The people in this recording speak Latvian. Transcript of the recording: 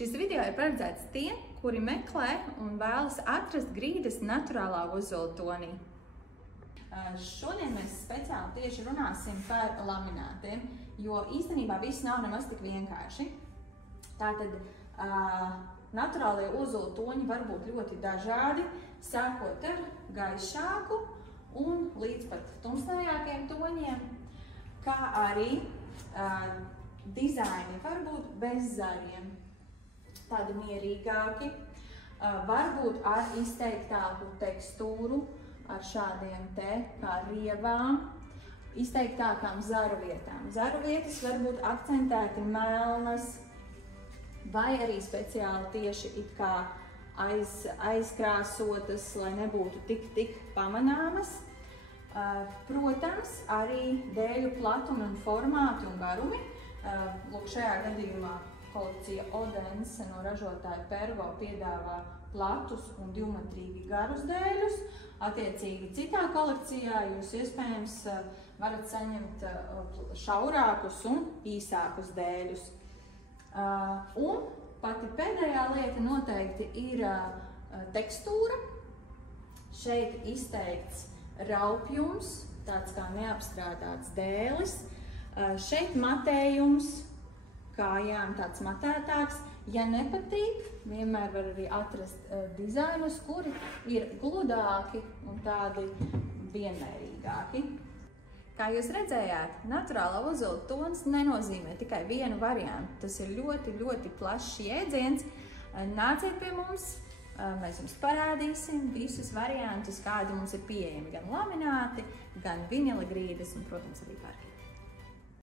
Šis video ir paredzēts tiem, kuri meklē un vēlas atrast grīdas naturālā ozola tonī. Šodien mēs speciāli tieši runāsim par laminātiem, jo īstenībā viss nav nemaz tik vienkārši. Tātad naturālie ozola toņi var būt ļoti dažādi, sākot ar gaišāku un līdz pat tumsnējākiem toņiem, kā arī dizaini var būt bez zariem, tādi mierīgāki, varbūt ar izteiktāku tekstūru, ar šādiem te kā rievām, izteiktākām zaru vietām. Zaru vietas var būt akcentēti melnas, vai arī speciāli tieši it kā aizkrāsotas, lai nebūtu tik pamanāmas. Protams, arī dēļu platumi un formāti un garumi. Lūk, šajā gadījumā kolekcija Odense no ražotāja Pergo piedāvā platus un divmetrīgi garus dēļus. Attiecīgi citā kolekcijā jūs iespējams varat saņemt šaurākus un īsākus dēļus. Un pati pēdējā lieta noteikti ir tekstūra. Šeit izteikts raupjums, tāds kā neapstrādāts dēlis. Šeit matējums kājām tāds matētāks. Ja nepatīk, vienmēr var arī atrast dizainus, kuri ir gludāki un tādi vienmērīgāki. Kā jūs redzējāt, naturālā ozola tons nenozīmē tikai vienu variantu. Tas ir ļoti plašs jēdziens. Nāciet pie mums, mēs jums parādīsim visus variantus, kādi mums ir pieejami, gan lamināti, gan vinila grīdas un, protams, arī parki.